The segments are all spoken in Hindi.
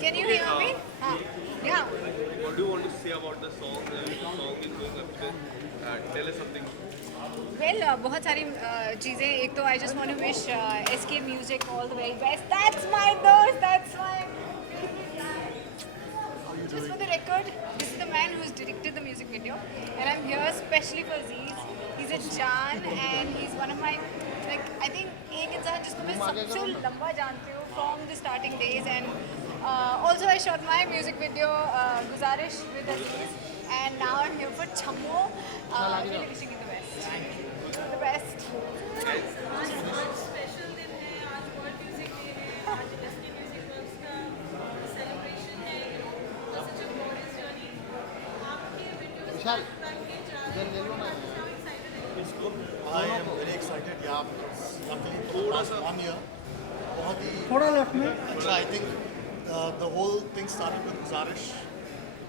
Can you hear me? Yeah. What do you want to say about the song? The song is going up there. Tell us something. Well, बहुत सारी चीज़ें. एक तो I just want to wish SK Music all the very best. That's my dost. That's my. Just for the record, this is the man who's directed the music video, and I'm here especially for Aziz. He's a Jaan, and he's one of my, like, I think एक इंसान जिसको मैं सबसे लंबा जानती हूँ from the starting days, and also I shot my music video Guzarish with Aziz, and now I'm here for Chammo. Really wishing you the best. The best. आज स्पेशल दिन है, आज वर्ल्ड म्यूजिक डे है, आज एसके म्यूजिक वर्क्स का सेलिब्रेशन है, सच अ ग्लोरियस जर्नी. आपके वीडियोस पैकेज आ रहे हैं, how excited are you? I am very excited. Yeah, because luckily for the past 1 year, बहुत ही थोड़ा लेफ्ट में अच्छा. I think the whole thing started with Guzarish,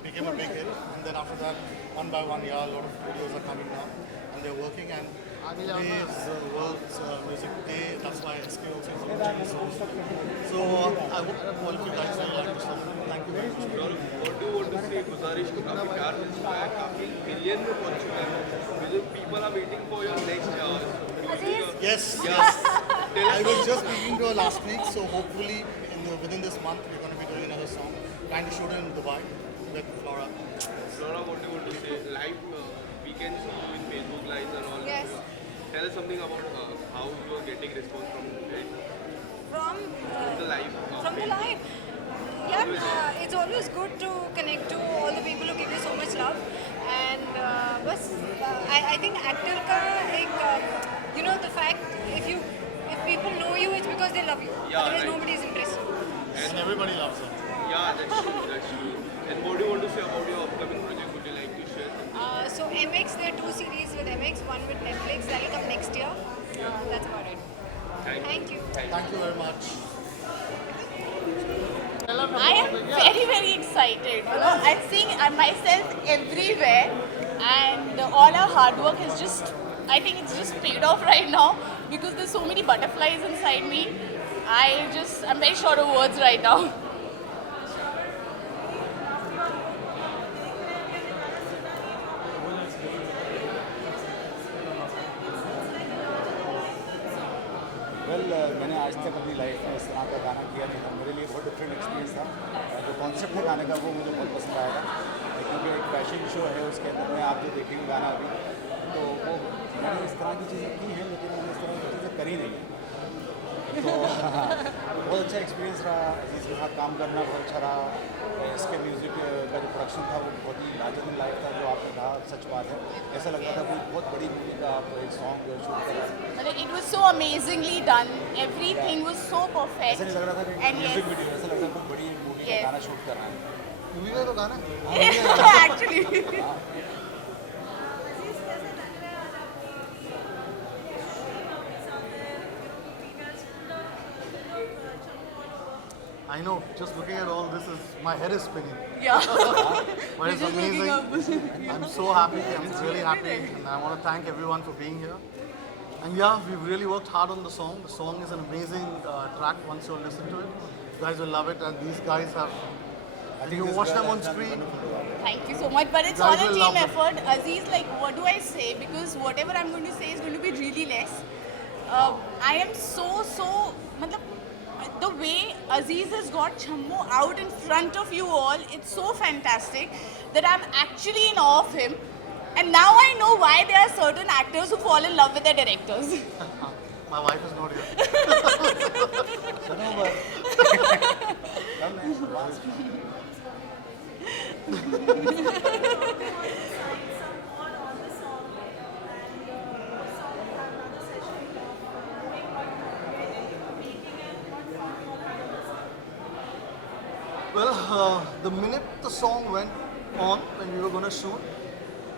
became a big hit, and then after that, one by one, yeah, a lot of videos are coming now, and they're working. And today is World Music Day. That's why SK also is launching the song. So I hope all of you guys will like the song. Thank you very much. What do you want to say? गुजारिश को काफी प्यार मिल चुका है, काफी मिलियन में पहुंच चुका है. People are waiting for your next Aziz. Yes, yes. I was just speaking to her last week, so hopefully within this month we're going to be doing another song. Trying to shoot it in Dubai with Flora. Flora, what do you want to say? Live weekends with Facebook lives and all. Yes. Tell us something about how you are getting response from it. From The live. from the live. Yeah, it's always good to connect to all the people who give you so much love. And बस I think actor का एक you know the fact if people know you it's because they love you. Yeah, Otherwise right. nobody is impressed. And everybody loves her. Yeah, that's true. That's true. And what do you want to say about your upcoming project? Would you like to share something? So MX, there are 2 series with MX, one with Netflix. That will come next year. That's about it. Thank you. Thank you very much. I am very, very excited. You know, I'm seeing myself everywhere, and all our hard work is just, I think it's just paid off right now because there's so many butterflies inside me. I'm very short of words right now. मैंने आज तक अपनी लाइफ में इस तरह का गाना किया नहीं था. मेरे लिए बहुत डिफरेंट एक्सपीरियंस था. जो कॉन्सेप्ट है गाने का वो मुझे बहुत पसंद आया था, क्योंकि एक पैशन शो है उसके अंदर में आप जो देखेंगे गाना अभी, तो वो मैंने इस तरह की चीज़ें की हैं लेकिन मैंने इस तरह की चीज़ें करी नहीं है. तो बहुत अच्छा एक्सपीरियंस रहा. अजीज़ के साथ काम करना बहुत अच्छा रहा. इसके म्यूज़िक का जो प्रोडक्शन था वो बहुत ही लाजवाब लाइफ था. जो आपने कहा सच बात है. ऐसा लग रहा था कोई बहुत बड़ी मूवी का आप एक सॉन्ग शूट कर रहे हैं. It was so amazingly done. Everything was so perfect. ऐसा नहीं लग रहा था कि And म्यूजिक yes, वीडियो, ऐसा लग रहा था कोई बड़ी मूवी का Yes. गाना शूट कर रहा है. मूवी का तो गाना actually. I know, just looking at all this is, my head is spinning. Yeah. But it's amazing. I'm so happy, I'm really happy, and I want to thank everyone for being here. And yeah, we've really worked hard on the song. The song is an amazing track once you listen to it. You guys will love it, and these guys have, you watch them on screen. Thank you so much. But it's Guys all a will love team it. effort. Aziz, like, what do I say? Because whatever I'm going to say is going to be really less. I am so, matlab, the way Aziz has got Chammo out in front of you all, it's so fantastic that I'm actually in awe of him. And now I know why there are certain actors who fall in love with their directors. My wife is not here. सुनो Well, the minute the song went on when we were going to shoot,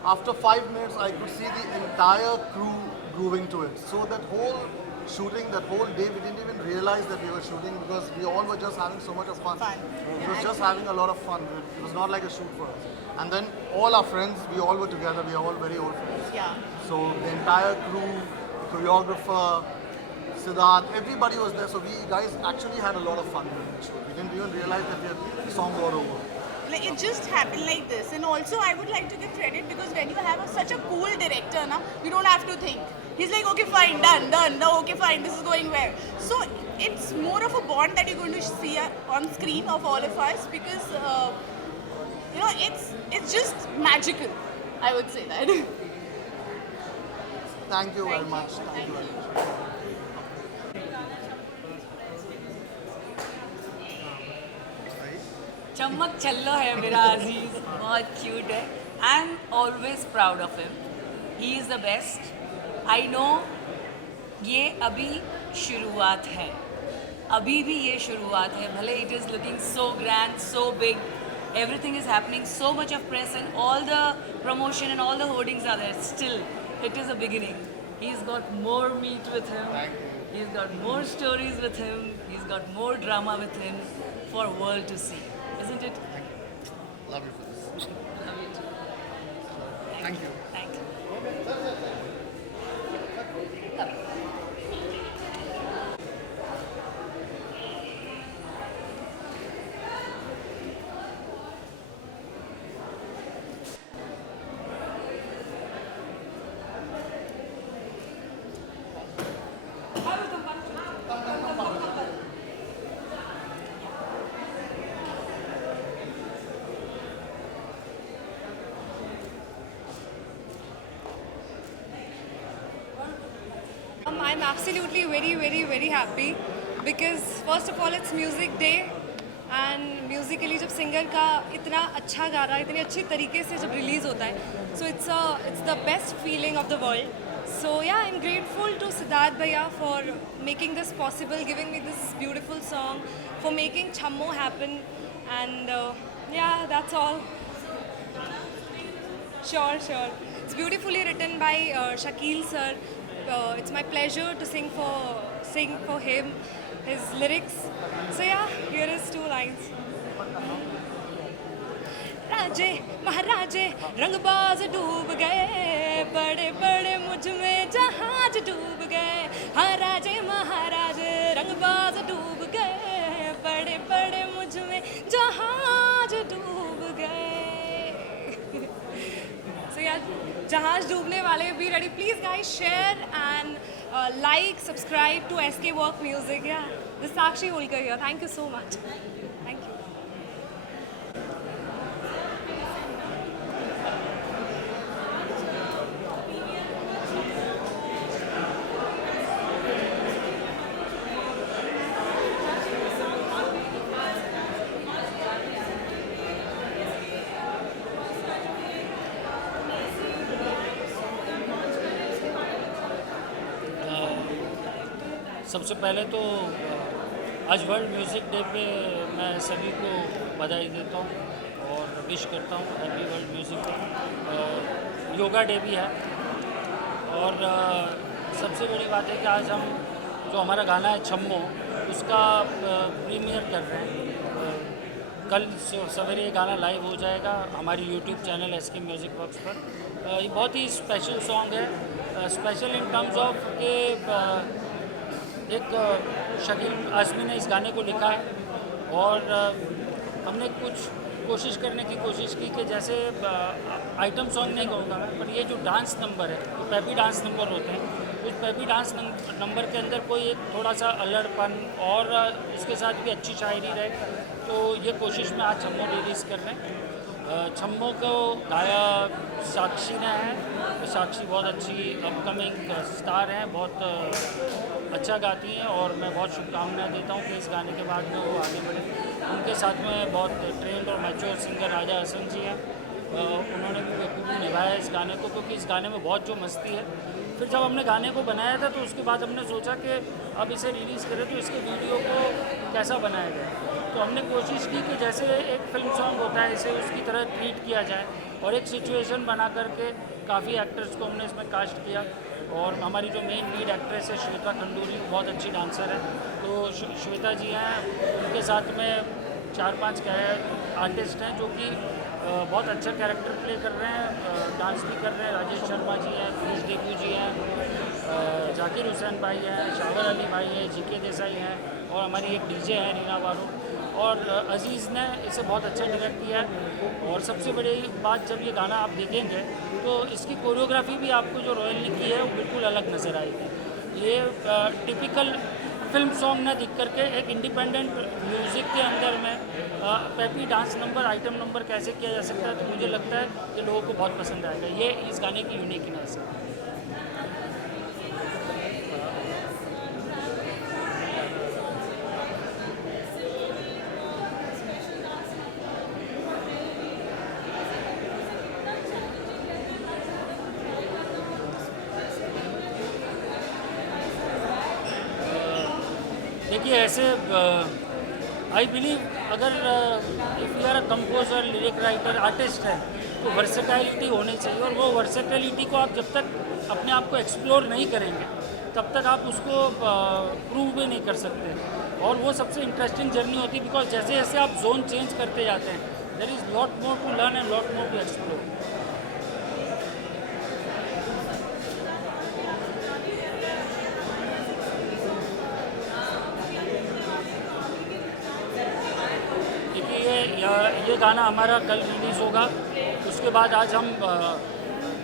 after 5 minutes I could see the entire crew grooving to it. So that whole shooting, that whole day, we didn't even realize that we were shooting because we all were just having so much of fun. It was just having a lot of fun. It was not like a shoot for us. And then all our friends, we all were together. We are all very old friends. Yeah. So the entire crew, choreographer, Siddharth, everybody was there. So we guys actually had a lot of fun during the shoot. We didn't even realize that the song got over. Like it just happened like this. And also I would like to give credit because when you have such a cool director, na, you don't have to think. He's like, okay, fine, done, no, okay, fine, this is going well. So it's more of a bond that you're going to see on screen of all of us because, you know, it's just magical. I would say that. Thank you very much. Thank you very much. चमक चल्लो है मेरा अजीज, बहुत क्यूट है. I am always proud of him. He is the best. I know ये अभी शुरुआत है, अभी भी ये शुरुआत है. भले it is looking so grand, so big, everything is happening, so much of press and all the promotion and all the hoardings are there. Still, it is a beginning. He's got more meat with him. He's got more stories with him. He's got more drama with him for world to see. Isn't it? Love you for this. Love you too. Thank you. Thank you. I'm absolutely very happy because first of all it's music day and musically जब singer का इतना अच्छा गा रहा है, इतनी अच्छी तरीके से जब release होता है, so it's the best feeling of the world. So yeah, I'm grateful to Siddharth Bhaiya for making this possible, giving me this beautiful song, for making Chammo happen, and yeah, that's all. Sure. It's beautifully written by Shakil sir. It's my pleasure to sing for him, his lyrics. So yeah, here is 2 lines. राजे महाराजे रंगबाज डूब गए, बड़े बड़े मुझ में जहाज डूब गए. हाँ राजे महाराजे रंगबाज डूब गए, बड़े बड़े मुझ में जहाज डूब गए. So yeah, जहाज डूबने वाले, be ready. Please guys, share and like, subscribe to SK Work Music. Yeah, this is Sakshi Holkar here. Thank you so much. Thank you. सबसे पहले तो आज वर्ल्ड म्यूज़िक डे पे मैं सभी को बधाई देता हूँ और विश करता हूँ happy world music day. Yoga day भी है और सबसे बड़ी बात है कि आज हम जो हमारा गाना है छम्मो, उसका प्रीमियर कर रहे हैं. कल सवेरे ये गाना लाइव हो जाएगा हमारी YouTube channel SK music works पर. ये बहुत ही स्पेशल सॉन्ग है. स्पेशल इन टर्म्स ऑफ के एक शकील आज़मी ने इस गाने को लिखा है और हमने कुछ कोशिश करने की कोशिश की कि जैसे आइटम सॉन्ग नहीं कहूँगा मैं, पर ये जो डांस नंबर है, जो पैपी डांस नंबर होते हैं, उस पैपी डांस नंबर के अंदर कोई एक थोड़ा सा अल्लड़पन और इसके साथ भी अच्छी शायरी रहे. तो ये कोशिश में आज हम रिलीज़ कर रहे हैं. छम्मो को गाया साक्षी ने है। साक्षी बहुत अच्छी अपकमिंग स्टार हैं, बहुत अच्छा गाती हैं और मैं बहुत शुभकामनाएं देता हूं कि इस गाने के बाद में वो आगे बढ़े। उनके साथ में बहुत ट्रेंड और मैच्योर सिंगर राजा हसन जी हैं, उन्होंने भी बखूबी निभाया इस गाने को, क्योंकि इस गाने में बहुत जो मस्ती है। फिर जब हमने गाने को बनाया था तो उसके बाद हमने सोचा कि अब इसे रिलीज़ करें तो इसके वीडियो को कैसा बनाया जाए। तो हमने कोशिश की कि जैसे एक फिल्म सॉन्ग होता है इसे उसकी तरह ट्रीट किया जाए और एक सिचुएशन बना करके काफ़ी एक्टर्स को हमने इसमें कास्ट किया। और हमारी जो मेन लीड एक्ट्रेस है श्वेता खंडूरी, बहुत अच्छी डांसर है। तो श्वेता जी हैं, उनके साथ में 4-5 आर्टिस्ट हैं जो कि बहुत अच्छा कैरेक्टर प्ले कर रहे हैं, डांस भी कर रहे हैं। राजेश शर्मा जी हैं, कुरुश देबू जी हैं, जाकिर हुसैन भाई हैं, शावर अली भाई हैं, जीके देसाई हैं और हमारी एक डीजे है रीना बारो। और अजीज़ ने इसे बहुत अच्छा डायरेक्ट किया है। और सबसे बड़ी बात, जब ये गाना आप देखेंगे तो इसकी कोरियोग्राफी भी आपको जो रॉयल ने की है वो बिल्कुल अलग नज़र आएगी। ये टिपिकल फिल्म सॉन्ग ना दिख करके एक इंडिपेंडेंट म्यूज़िक के अंदर में peppy dance number, item number कैसे किया जा सकता है, तो मुझे लगता है कि लोगों को बहुत पसंद आएगा। ये इस गाने की यूनिकनेस है। देखिए ऐसे आई बिलीव अगर if you are a composer, lyric writer, artist है तो वर्सेटैलिटी होनी चाहिए। और वो वर्सेटैलिटी को आप जब तक अपने आप को एक्सप्लोर नहीं करेंगे तब तक आप उसको प्रूव भी नहीं कर सकते। और वो सबसे इंटरेस्टिंग जर्नी होती है, बिकॉज जैसे जैसे आप जोन चेंज करते जाते हैं there is lot more to learn and lot more to explore. ये गाना हमारा कल रिलीज़ होगा। उसके बाद आज हम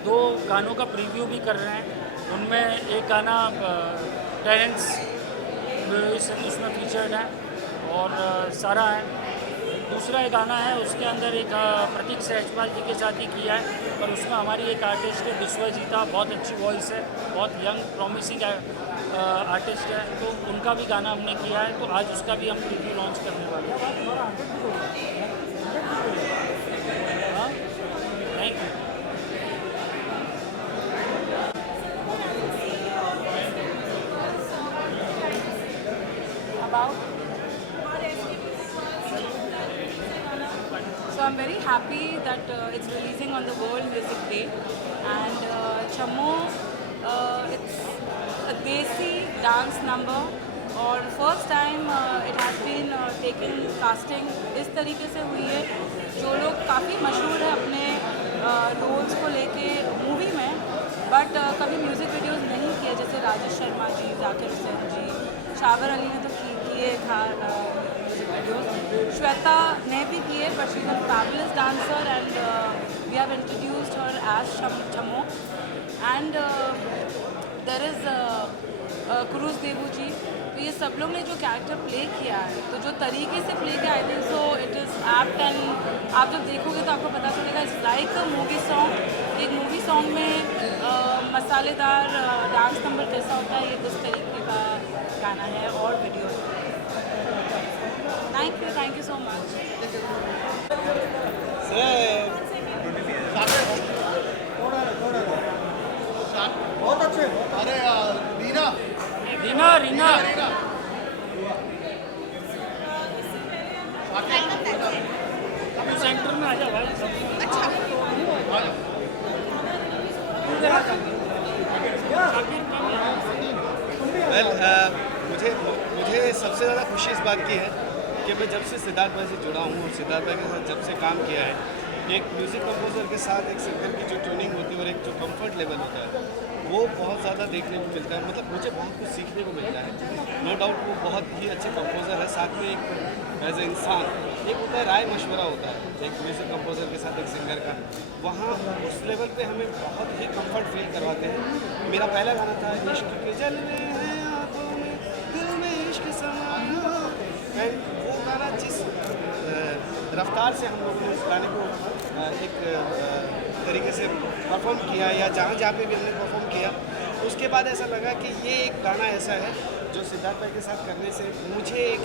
2 गानों का प्रीव्यू भी कर रहे हैं। उनमें एक गाना टेरेंस उसमें फीचर्ड है और सारा है। दूसरा एक गाना है उसके अंदर एक प्रतीक सहजपाल जी के साथ ही किया है और उसमें हमारी एक आर्टिस्ट है विश्वजीता, बहुत अच्छी वॉइस है, बहुत यंग प्रॉमिसिंग आर्टिस्ट है, तो उनका भी गाना हमने किया है। तो आज उसका भी हम प्रीव्यू लॉन्च करने वाले हैं। Thank you. So I'm very happy that it's releasing on the World Music Day, and Chammo, it's a desi dance number और first time it has been taken casting इस तरीके से हुई है। जो लोग काफ़ी मशहूर है अपने रोल्स को लेके मूवी में, बट कभी म्यूज़िक वीडियोस नहीं किए, जैसे राजेश शर्मा जी, जाकिर हुसैन जी, शावर अली ने तो किए म्यूज़िक वीडियोस, श्वेता ने भी किए, but she is a fabulous dancer and we have introduced her as Chhammo. And there is Kurush Deboo ji. तो ये सब लोग ने जो कैरेक्टर प्ले किया है, तो जो तरीके से प्ले किया, I think so it is apt. And आप जब देखोगे तो आपको पता चलेगा it's like a movie song. एक मूवी सॉन्ग में मसालेदार डांस नंबर कैसा होता है, ये उस तरीके का गाना है और video. Thank you so much. बहुत अच्छे। अरे रीना सेंटर में आ जा भाई। मुझे सबसे ज़्यादा खुशी इस बात की है कि मैं जब से सिद्धार्थ भाई से जुड़ा हूँ और सिद्धार्थ भाई के साथ जब से काम किया है, एक म्यूज़िक कंपोजर के साथ एक सिंगर की जो ट्यूनिंग होती है और एक जो कंफर्ट लेवल होता है वो बहुत ज़्यादा देखने को मिलता है। मतलब मुझे बहुत कुछ सीखने को मिलता है। नो डाउट वो बहुत ही अच्छे कंपोजर है, साथ में एक एज ए इंसान एक होता है राय मशवरा होता है एक म्यूज़िक कंपोजर के साथ एक सिंगर का, वहाँ उस लेवल पे हमें बहुत ही कंफर्ट फील करवाते हैं। मेरा पहला गाना था इश्क के जलवे हैं आँखों में, दिल में इश्क समाया, एंड वो गाना जिस रफ्तार से हम लोगों ने इस गाने को एक तरीके से परफॉर्म किया, या जहाँ जहाँ पे भी हमने परफॉर्म किया, उसके बाद ऐसा लगा कि ये एक गाना ऐसा है जो सिद्धार्थ भाई के साथ करने से मुझे एक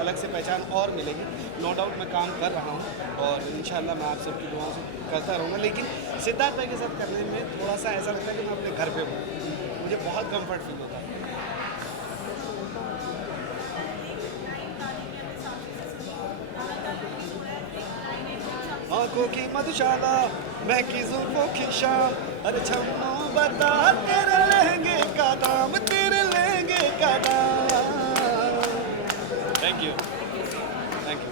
अलग से पहचान और मिलेगी। नो डाउट मैं काम कर रहा हूँ और इंशाल्लाह मैं आप सबकी दुआओं से करता रहूँगा, लेकिन सिद्धार्थ भाई के साथ करने में थोड़ा सा ऐसा लगता है कि मैं अपने घर पे हूँ, मुझे बहुत कंफर्ट फील होता है। आंखों की मधुशाला, महकी जुल्फों की शाम, अरे छम्मो बता तेरे लहंगे का दाम, तेरे लहंगे का दाम। Thank you, thank you.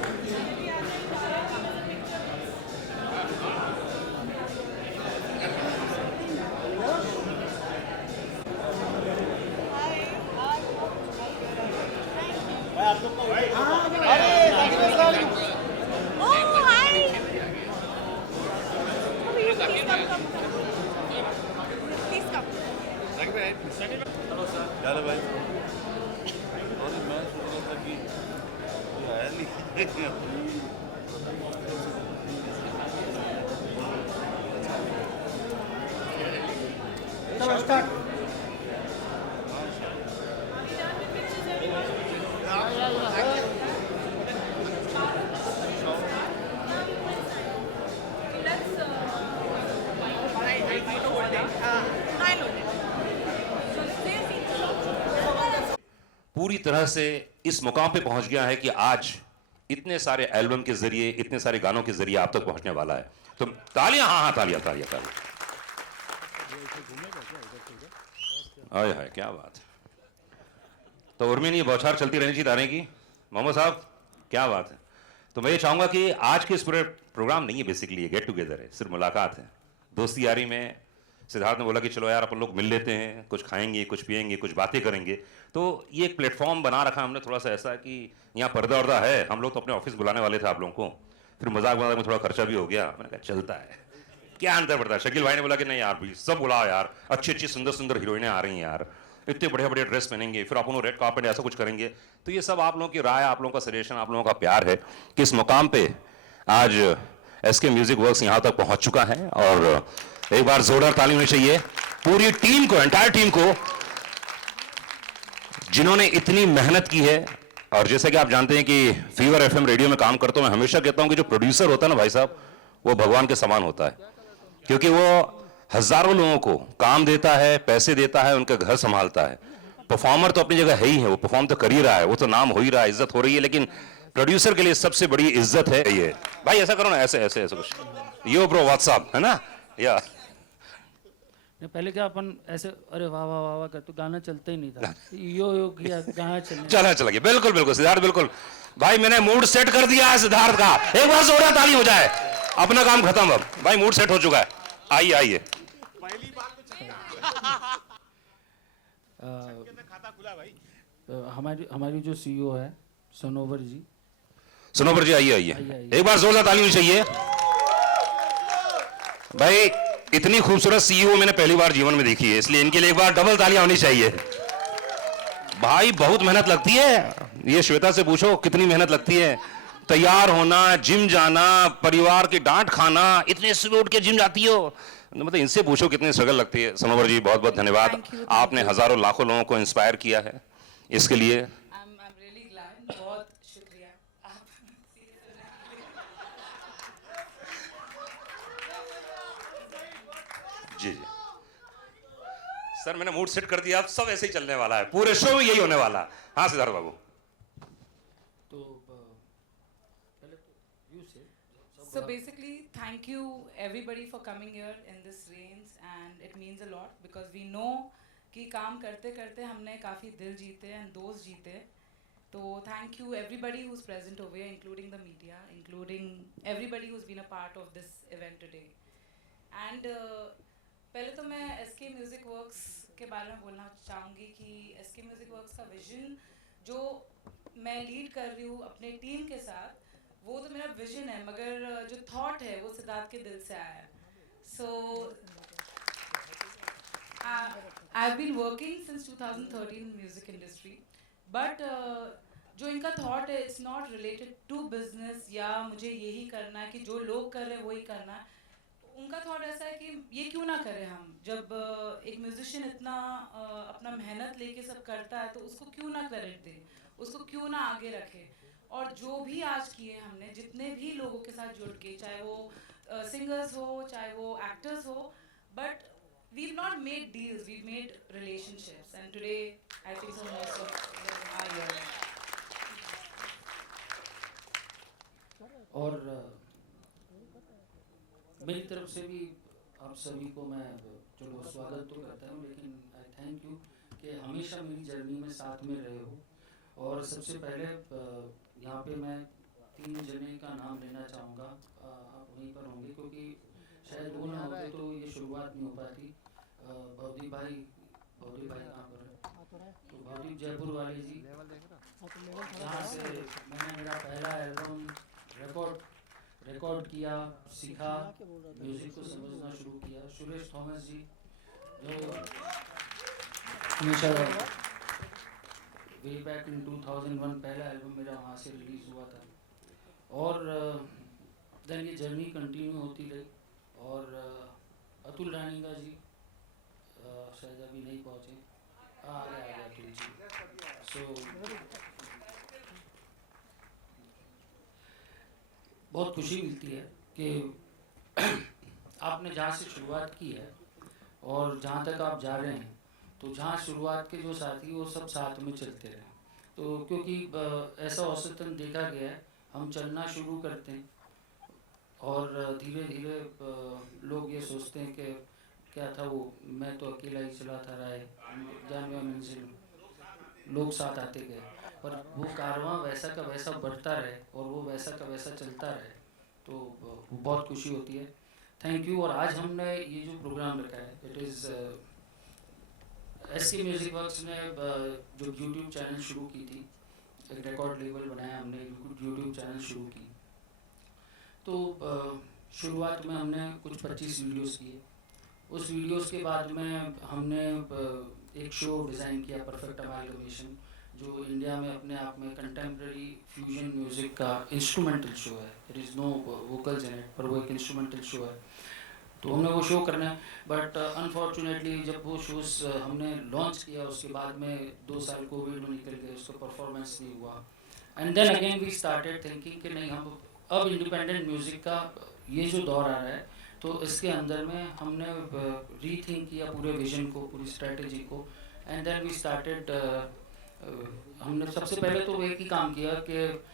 Oh, hi. Please come. Please come. चलो भाई और मैं सोच रहा था कि ये आया नहीं पूरी तरह से इस मुकाम पे पहुंच गया है कि आज इतने सारे एल्बम के जरिए, इतने सारे गानों के जरिए आप तक पहुंचने वाला है। तो तालियां, हाँ तालियां तालियां तालियां। आए हाय क्या बात है। तो उर्मिन ये बौछार चलती रहनी चाहिए तारे की। मोहम्मद साहब क्या बात है। तो मैं ये चाहूंगा कि आज के इस पूरे प्रोग्राम नहीं है, बेसिकली ये गेट टुगेदर है, सिर्फ मुलाकात है। दोस्ती यारी में सिद्धार्थ ने बोला कि चलो यार अपन लोग मिल लेते हैं, कुछ खाएंगे, कुछ पिएंगे, कुछ बातें करेंगे। तो ये एक प्लेटफॉर्म बना रखा हमने थोड़ा सा ऐसा कि यहाँ पर्दा वर्दा है। हम लोग तो अपने ऑफिस बुलाने वाले थे आप लोगों को, फिर मजाक में थोड़ा खर्चा भी हो गया। मैंने कहा चलता है, क्या अंतर पड़ता है। शकील भाई ने बोला कि नहीं यार भी सब बुलाओ यार, अच्छी अच्छी सुंदर सुंदर हीरोइनें आ रही हैं यार, इतने बढ़िया बढ़िया ड्रेस पहनेंगे, फिर अपन रेड कार्पेट ऐसा कुछ करेंगे। तो ये सब आप लोगों की राय, आप लोगों का सजेशन, आप लोगों का प्यार है कि इस मुकाम पे आज एसके म्यूजिक वर्क्स यहाँ तक पहुँच चुका है। और एक बार जोरदार ताली होनी चाहिए पूरी टीम को, एंटायर टीम को, जिन्होंने इतनी मेहनत की है। और जैसे कि आप जानते हैं कि फीवर एफएम रेडियो में काम करता हूं, मैं हमेशा कहता हूं कि जो प्रोड्यूसर होता है ना भाई साहब, वो भगवान के समान होता है, क्योंकि वो हजारों लोगों को काम देता है, पैसे देता है, उनका घर संभालता है। परफॉर्मर तो अपनी जगह है ही है, वो परफॉर्म तो कर ही रहा है, वो तो नाम हो ही रहा है, इज्जत हो रही है, लेकिन प्रोड्यूसर के लिए सबसे बड़ी इज्जत है ये। भाई ऐसा करो ना, ऐसे ऐसे ऐसे कुछ, यो ब्रो व्हाट्सअप है ना, या पहले क्या अपन ऐसे अरे वाह वाह वाह वाह कर, तो गाना चलता ही नहीं था। यो किया गाना चला गया। बिल्कुल बिल्कुल सिद्धार्थ, बिल्कुल भाई मैंने मूड सेट कर दिया है सिद्धार्थ का। एक बार जोरदार ताली हो जाए, अपना काम खत्म, अब भाई मूड सेट हो चुका है। आइए आइए। हमारी जो सीईओ है सनोवर जी, आइए आइए। एक बार जोरदार ताली होनी चाहिए भाई। इतनी खूबसूरत सीईओ मैंने पहली बार जीवन में देखी है, इसलिए इनके लिए एक बार डबल तालियां होनी चाहिए। भाई बहुत मेहनत लगती है, ये श्वेता से पूछो कितनी मेहनत लगती है। तैयार होना, जिम जाना, परिवार की डांट खाना, इतने सुबह उठ के जिम जाती हो, मतलब इनसे पूछो कितनी स्ट्रगल लगती है। सनोवर जी बहुत बहुत धन्यवाद, आपने हजारों लाखों लोगों को इंस्पायर किया है, इसके लिए बहुत शुक्रिया। जी जी सर, मैंने मूड सेट कर दिया, अब सब ऐसे ही चलने वाला है, पूरे शो में यही होने वाला है। हाँ सिद्धार्थ बाबू। So basically, thank you everybody for coming here in this rains, and it means a lot because we know कि काम करते करते हमने काफ़ी दिल जीते हैं, दोस्त जीते। तो thank you everybody who's present over here, including the media, including everybody who's been a part of this event today. And पहले तो मैं एसके म्यूज़िक वर्क्स के बारे में बोलना चाहूँगी कि एसके म्यूज़िक वर्क्स का विजन जो मैं लीड कर रही हूँ अपने टीम के साथ, वो तो मेरा विजन है, मगर जो थॉट है वो सिद्धार्थ के दिल से आया है। So I have been working since 2013 in music industry, but जो इनका थॉट है it's not related to business या मुझे यही करना है कि जो लोग कर रहे हैं वही करना है. उनका थॉट ऐसा है कि ये क्यों ना करें हम, जब एक म्यूजिशियन इतना अपना मेहनत लेके सब करता है तो उसको क्यों ना क्रेडिट दें, उसको क्यों ना आगे रखें. और जो भी आज किए हमने, जितने भी लोगों के साथ जुड़ के, चाहे वो सिंगर्स हो चाहे वो एक्टर्स हो, but we've not made deals, we've made relationships, and today I think so most of them are here. और मेरी तरफ से भी आप सभी को मैं चलो स्वागत तो करता हूँ, लेकिन आई थैंक यू कि हमेशा मेरी जर्नी में साथ में रहे हो. और सबसे पहले यहाँ पे मैं 3 जने का नाम लेना चाहूँगा. आप वहीं पर होंगे क्योंकि शायद वो ना होते तो ये शुरुआत नहीं हो पाती. भवदीप भाई कहाँ पर है? तो भवदीप जयपुर वाले जी, जहाँ से मैंने मेरा पहला एल्बम रिकॉर्ड किया, सीखा, म्यूज़िक को समझना शुरू किया. सुरेश थॉमस जी जो हमेशा वे बैक इन 2001 पहला एल्बम मेरा वहाँ से रिलीज़ हुआ था. और देन ये जर्नी कंटिन्यू होती रही. और अतुल रानीगा जी शायद अभी नहीं पहुँचे, आ गया अतुल जी. सो बहुत खुशी मिलती है कि आपने जहाँ से शुरुआत की है और जहाँ तक आप जा रहे हैं, तो जहाँ शुरुआत के जो साथी वो सब साथ में चलते रहे. तो क्योंकि ऐसा औसतन देखा गया है, हम चलना शुरू करते हैं और धीरे धीरे लोग ये सोचते हैं कि क्या था वो, मैं तो अकेला ही चलाता रहा है, 11वें मंजिल लोग साथ आते गए, पर वो कारवां वैसा का वैसा बढ़ता रहे और वो वैसा का वैसा चलता रहे, तो बहुत खुशी होती है. Thank you. और आज हमने ये जो प्रोग्राम रखा है, it is SK music works ने जो यूट्यूब चैनल शुरू की थी, एक रिकॉर्ड लेबल बनाया हमने, यूट्यूब चैनल शुरू की. तो शुरुआत में हमने कुछ 25 वीडियोस किए. उस वीडियोस के बाद में हमने एक शो डिज़ाइन किया, परफेक्ट अमालगमेशन, जो इंडिया में अपने आप में कंटेम्प्रेरी फ्यूजन म्यूज़िक का इंस्ट्रूमेंटल शो है. It is no vocals in it, पर वो एक इंस्ट्रूमेंटल शो है. तो हमने वो शो करना है, बट अनफॉर्चुनेटली जब वो शोज़ हमने लॉन्च किया उसके बाद में 2 साल कोविड में निकल गए, उसका परफॉर्मेंस नहीं हुआ. And then again we started thinking कि नहीं, हम अब इंडिपेंडेंट म्यूज़िक का ये जो दौर आ रहा है, तो इसके अंदर में हमने रीथिंक किया पूरे विजन को, पूरी स्ट्रेटजी को. एंड देन वी स्टार्टेड, हमने सबसे पहले तो एक ही काम किया कि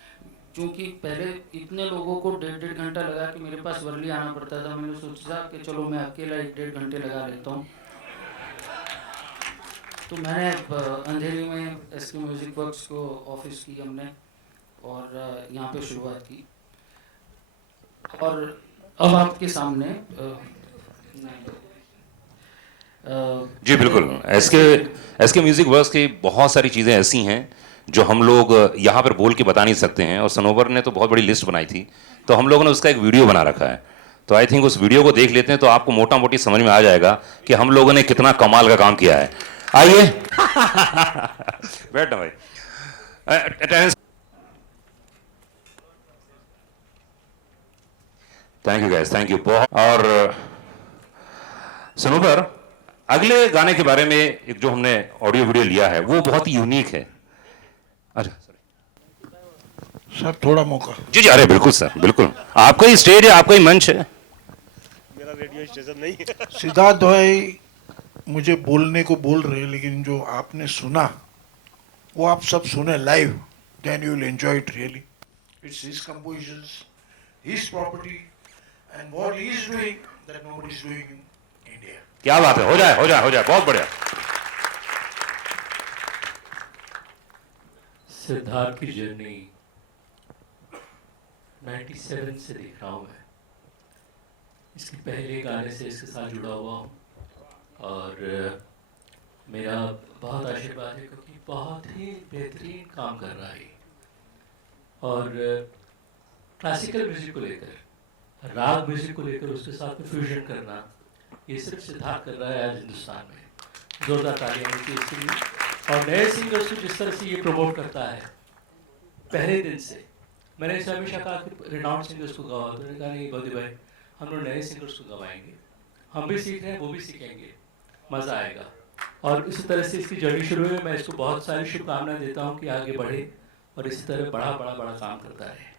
चूँकि पहले इतने लोगों को 1.5 घंटा लगा कि मेरे पास वर्ली आना पड़ता था, मैंने सोचा कि चलो मैं अकेला 1.5 घंटे लगा लेता हूँ. तो मैंने अंधेरी में SK म्यूज़िक वर्क्स को ऑफिस की हमने, और यहाँ पे शुरुआत की. और अब आपके सामने जी बिल्कुल, SK म्यूज़िक वर्क्स की बहुत सारी चीज़ें ऐसी हैं जो हम लोग यहाँ पर बोल के बता नहीं सकते हैं. और सनोवर ने तो बहुत बड़ी लिस्ट बनाई थी, तो हम लोगों ने उसका एक वीडियो बना रखा है. तो आई थिंक उस वीडियो को देख लेते हैं तो आपको मोटा मोटी समझ में आ जाएगा कि हम लोगों ने कितना कमाल का काम किया है. आइए बैठना भाई. Attendance. Thank you guys, thank you. और सनोवर, अगले गाने के बारे में एक जो हमने ऑडियो वीडियो लिया है वो बहुत ही यूनिक है. अच्छा सर, थोड़ा मौका. जी जी, अरे बिल्कुल सर, बिल्कुल. आपका ही स्टेज है, आपका ही मंच है. मेरा रेडियो स्टेशन नहीं है. सिद्धार्थ भाई मुझे बोलने को बोल रहे हैं, लेकिन जो आपने सुना वो आप सब सुने live, then you will enjoy it really. It's his compositions, his property, and what he is doing that nobody is doing in India. क्या बात है, हो जाए हो जाए हो जाए, बहुत बढ़िया. सिद्धार्थ की जर्नी 97 से देख रहा हूँ मैं. इसके पहले गाने से इसके साथ जुड़ा हुआ हूँ और मेरा बहुत आशीर्वाद है क्योंकि बहुत ही बेहतरीन काम कर रहा है. और क्लासिकल म्यूजिक को लेकर, राग म्यूजिक को लेकर उसके साथ में फ्यूजन करना, ये सिर्फ सिद्धार्थ कर रहा है आज हिंदुस्तान में. जोरदार तालियां होती है इसके लिए. और नए सिंगर्स को जिस तरह से ये प्रमोट करता है पहले दिन से मैंने इसे हमेशा कहा कि रिनाउंड सिंगर्स को गवाओ, तो उन्होंने कहा नहीं बौदी भाई, हम लोग नए सिंगर्स को गवाएंगे, हम भी सीख रहे हैं, वो भी सीखेंगे, मज़ा आएगा। और इसी तरह से इसकी जर्नी शुरू हुई। मैं इसको बहुत सारी शुभकामनाएं देता हूँ कि आगे बढ़े और इसी तरह बड़ा काम करता रहे।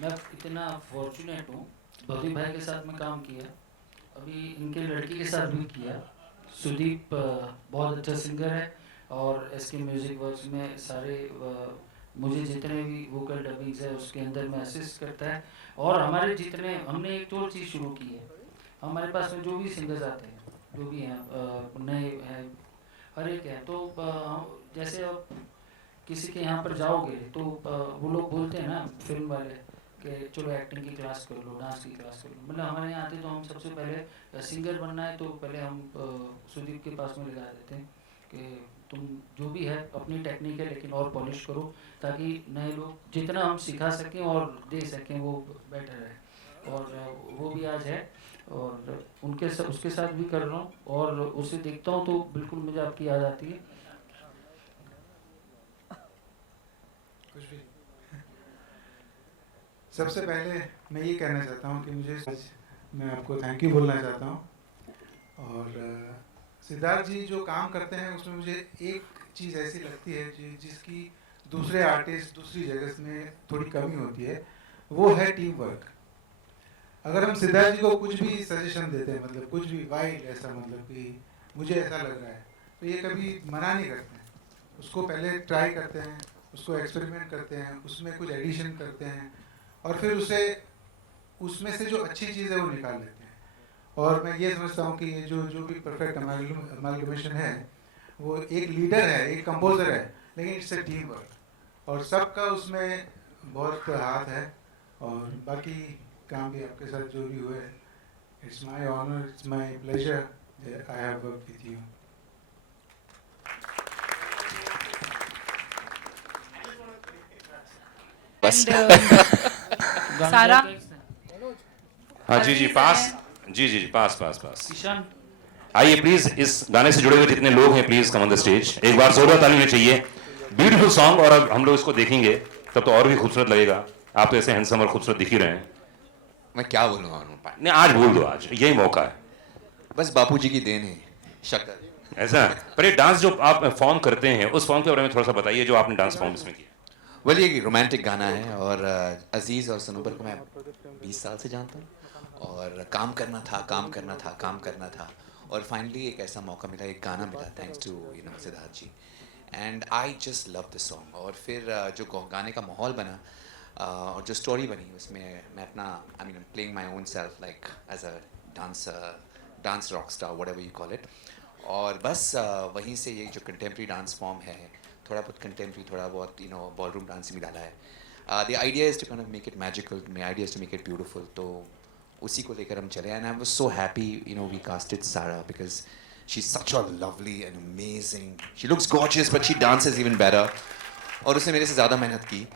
मैं इतना फॉर्चुनेट हूँ, भौतिक भाई के साथ में काम किया, अभी इनके लड़की के साथ भी किया। सुदीप बहुत अच्छा सिंगर है और इसके म्यूज़िक वर्क्स में सारे मुझे जितने भी वोकल डबिंग्स है उसके अंदर में असिस्ट करता है। और हमारे जितने, हमने एक और चीज़ शुरू की है, हमारे पास में जो भी सिंगर्स आते हैं, जो भी हैं नए हैं, हर एक है, तो जैसे अब किसी के यहाँ पर जाओगे तो वो लोग बोलते हैं ना फिल्म वाले कि चलो एक्टिंग की क्लास कर लो, डांस की क्लास कर लो। मतलब हमारे यहाँ आते तो हम सबसे पहले सिंगर बनना है तो पहले हम सुदीप के पास में लगा देते हैं कि तुम जो भी है अपनी टेक्निक है लेकिन और पॉलिश करो, ताकि नए लोग जितना हम सिखा सकें और दे सकें वो बेटर है। और वो भी आज है और उसके साथ भी कर रहा हूँ और उसे देखता हूँ तो बिल्कुल मुझे आपकी याद आती है। सबसे पहले मैं ये कहना चाहता हूँ कि मैं आपको थैंक यू बोलना चाहता हूँ। और सिद्धार्थ जी जो काम करते हैं उसमें मुझे एक चीज़ ऐसी लगती है जिसकी दूसरे आर्टिस्ट दूसरी जगह में थोड़ी कमी होती है, वो है टीम वर्क। अगर हम सिद्धार्थ जी को कुछ भी सजेशन देते हैं, मतलब कुछ भी वाइल्ड ऐसा, मतलब कि मुझे ऐसा लग रहा है, तो ये कभी मना नहीं करते हैं, उसको पहले ट्राई करते हैं, उसको एक्सपेरिमेंट करते हैं, उसमें कुछ एडिशन करते हैं और फिर उसमें से जो अच्छी चीज़ है वो निकाल लेते हैं। और मैं ये समझता हूँ कि ये जो भी परफेक्ट अमालगमेशन है वो एक लीडर है, एक कंपोजर है, लेकिन इट्स ए टीम वर्क और सबका उसमें बहुत हाथ है। और बाकी काम भी आपके साथ जो भी हुए, it's my honour, it's my pleasure that I have worked with you. बस सारा हाँ जी पास, जी पास आइए प्लीज। इस गाने से जुड़े हुए जितने लोग हैं please come on the stage. एक बार जोरदार ताली होनी चाहिए। ब्यूटीफुल सॉन्ग, और अब हम लोग इसको देखेंगे तब तो और भी खूबसूरत लगेगा। आप तो ऐसे हैंडसम और खूबसूरत दिख ही रहे हैं। मैं क्या बोलूँगा, नहीं आज बोल दो, आज यही मौका है। बस बापूजी की देन है, शक्कर। ऐसा पर ये डांस जो आप फॉर्म करते हैं उस फॉर्म के बारे में थोड़ा सा बताइए, जो आपने डांस फॉर्म इसमें किया। वेल ये रोमांटिक गाना है और अजीज़ और सनूबर को मैं 20 साल से जानता हूँ और काम करना था और फाइनली एक ऐसा मौका मिला, एक गाना मिला, thanks to Siddharth ji, and I just love the song. और फिर जो गाने का माहौल बना और जो स्टोरी बनी उसमें मैं अपना playing my own self like as a dance rock star, whatever you call it. और बस वहीं से ये जो कंटेम्प्रेरी डांस फॉर्म है, थोड़ा बहुत कंटेम्प्रेरी, थोड़ा बहुत बॉलरूम डांस भी डाला है। The idea is to kind of make it magical, my idea is to make it beautiful. तो उसी को लेकर हम चले, and I was so happy we casted Sara because she is such a lovely and amazing, she looks gorgeous but she dances even better, और उसने मेरे से ज़्यादा मेहनत की।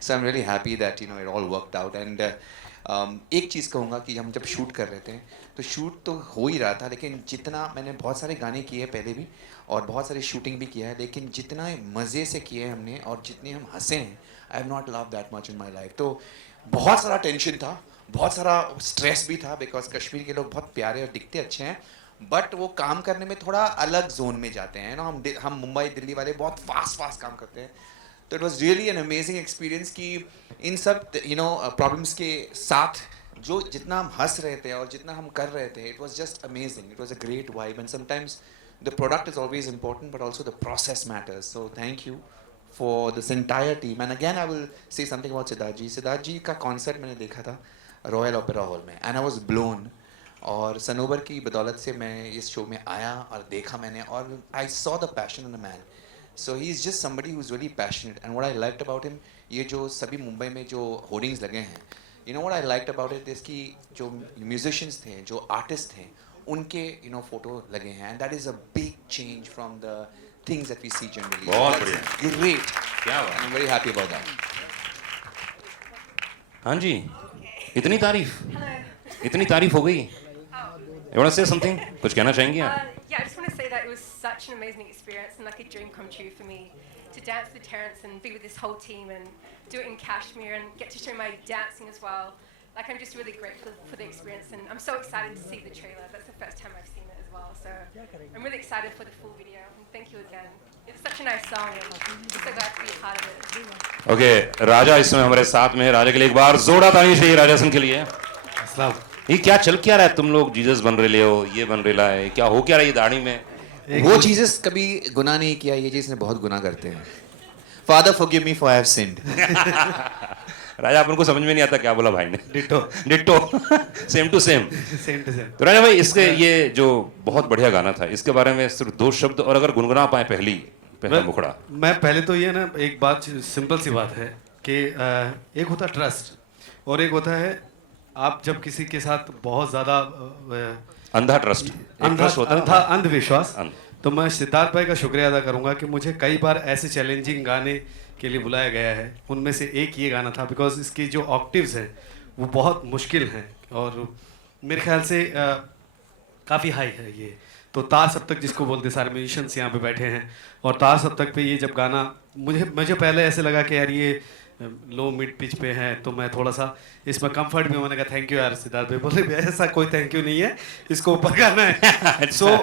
So I am really happy that it all worked out. And एक चीज़ कहूँगा कि हम जब शूट कर रहे थे तो शूट तो हो ही रहा था, लेकिन जितना मैंने बहुत सारे गाने किए पहले भी और बहुत सारी शूटिंग भी किया है, लेकिन जितना मज़े से किए हैं हमने और जितने हम हंसे हैं, I have not love that much in my life. तो बहुत सारा टेंशन था, बहुत सारा स्ट्रेस भी था, बिकॉज कश्मीर के लोग बहुत प्यारे और दिखते अच्छे हैं, बट वो काम करने में थोड़ा अलग जोन में जाते हैं ना। हम मुंबई दिल्ली वाले बहुत फास्ट काम करते हैं। तो it was really an amazing experience कि इन सब प्रॉब्लम्स के साथ जो जितना हम हंस रहे थे और जितना हम कर रहे थे, it was just amazing, it was a great vibe. And sometimes the product is always important but also the process matters. So thank you for this entire team. And again I will say something about Siddharth ji का कॉन्सर्ट मैंने देखा था रॉयल ओपेरा हॉल में, एंड आई वॉज ब्लोन। और सनोबर की बदौलत से मैं इस शो में आया और देखा मैंने, और I saw the passion in a man. So he is just somebody who is very passionate, and what I liked about him, ये जो सभी मुंबई में जो होर्डिंग्स लगे हैं, what I liked about it इसकी जो म्यूजिशियंस थे, जो आर्टिस्ट थे, उनके फोटो लगे हैं, and that is a big change from the things that we see generally. बहुत बढ़िया, ग्रेट, क्या बात, I am very happy about that. हाँ जी, इतनी तारीफ हो गई। You want to say something? कुछ कहना चाहेंगी आप? Yeah, I just want to say that it was such an amazing experience and like a dream come true for me to dance with Terrence and be with this whole team and do it in Kashmir and get to show my dancing as well. Like I'm just really grateful for the experience and I'm so excited to see the trailer. That's the first time I've seen it as well. So I'm really excited for the full video and thank you again. It's such a nice song and I'm so glad to be a part of it. Okay राजा इस समय हमारे साथ में है। राजा के लिए एक बार जोरदार ताली चाहिए राजा सिंह के लिए। अस्सलाम। ये क्या चल क्या रहा है? तुम लोग जीसस बन रहे हो, ये बन रहा है, क्या हो क्या रहा है ये दाढ़ी में? वो जीसस कभी गुनाह नहीं किया, ये जीसस ने बहुत गुनाह करते हैं। Father forgive me for I have sinned. राजा अपन को समझ में नहीं आता क्या बोला भाई ने। Ditto ditto same to same. Same to same. तो राजा भाई इसके ये जो बहुत बढ़िया गाना था इसके बारे में सिर्फ 2 शब्द और अगर गुनगुना पाए पहला मुखड़ा। मैं पहले तो ये ना एक बात सिंपल सी बात है कि एक होता ट्रस्ट और एक होता है आप जब किसी के साथ बहुत ज़्यादा अंधा ट्रस्ट होता है, अंधविश्वास। तो मैं सिद्धार्थ भाई का शुक्रिया अदा करूंगा कि मुझे कई बार ऐसे चैलेंजिंग गाने के लिए बुलाया गया है। उनमें से एक ये गाना था बिकॉज इसकी जो ऑक्टिव्स हैं वो बहुत मुश्किल हैं और मेरे ख्याल से काफ़ी हाई है ये। तो तार सप्तक जिसको बोलते सारे म्यूजिशियंस यहाँ पे बैठे हैं और तार सप्तक पे ये जब गाना मुझे पहले ऐसे लगा कि यार ये लो मिड पिच पे है तो मैं थोड़ा सा इसमें कंफर्ट भी, मैंने कहा थैंक यू यार सिद्धार्थ भाई। बोले ऐसा कोई थैंक यू नहीं है, इसको ऊपर गाना है। सो